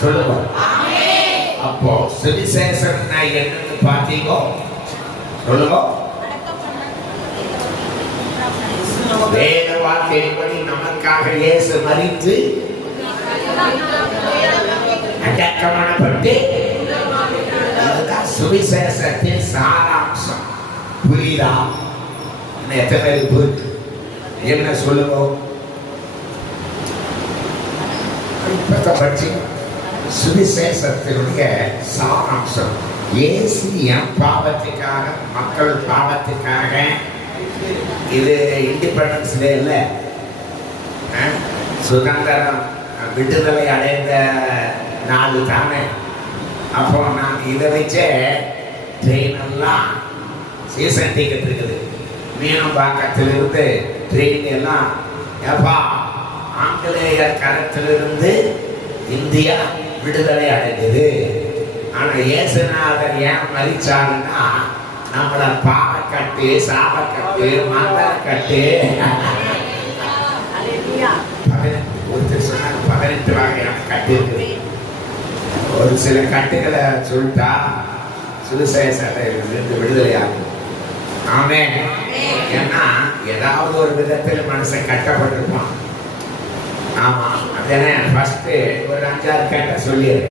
சொல்லுங்க. அப்போ சுவிசேஷம் என்னன்னு பார்த்தீங்க சொல்லுங்க. வேத வாக்கியப்படி நமக்காக இயேசு மரித்து அடக்கமானப்பட்டு சுவிசேஷத்தின் சாராம்சம். புரியுதா? எத்தனை பேருக்கு புரியுது? என்ன சொல்லுங்க. சுவிசேஷத்தினுடைய சாராம்சம் இயேசு என் பாவத்துக்காக, மக்கள் பாவத்துக்காக. இது இண்டிபெண்டன்ஸ் டே இல்ல, சுதந்திரம் விடுதலை அடைந்த நாள் தானே. அப்போ நான் இதை வச்சே ட்ரெயின் எல்லாம் சீசன் டிக்கெட் இருக்குது. மீனம்பாக்கத்திலிருந்து ட்ரெயின் எல்லாம் எப்பா ஆங்கிலேயர் கரத்திலிருந்து இந்தியா விடுதலை அடைந்தது. ஆனா இயேசுநாதர் ஏன் மரிச்சாருன்னா நம்மள பாவக்கட்டு, சாபக்கட்டு, மந்தக்கட்டு, ஒருத்தர் சொன்னாங்க 18 வகையான கட்டு இருக்குது. ஒரு சில கட்டுகளை சொல்லிட்டா சுவிசேஷத்திலிருந்து விடுதலை ஆகும். ஆமே. ஏன்னா ஏதாவது ஒரு விதத்தில் மனுஷன் கட்டப்பட்டிருப்பான். ஆமா, அதனால ஃபர்ஸ்ட் ஒரு 5-6 கட்ட சொல்லிடு.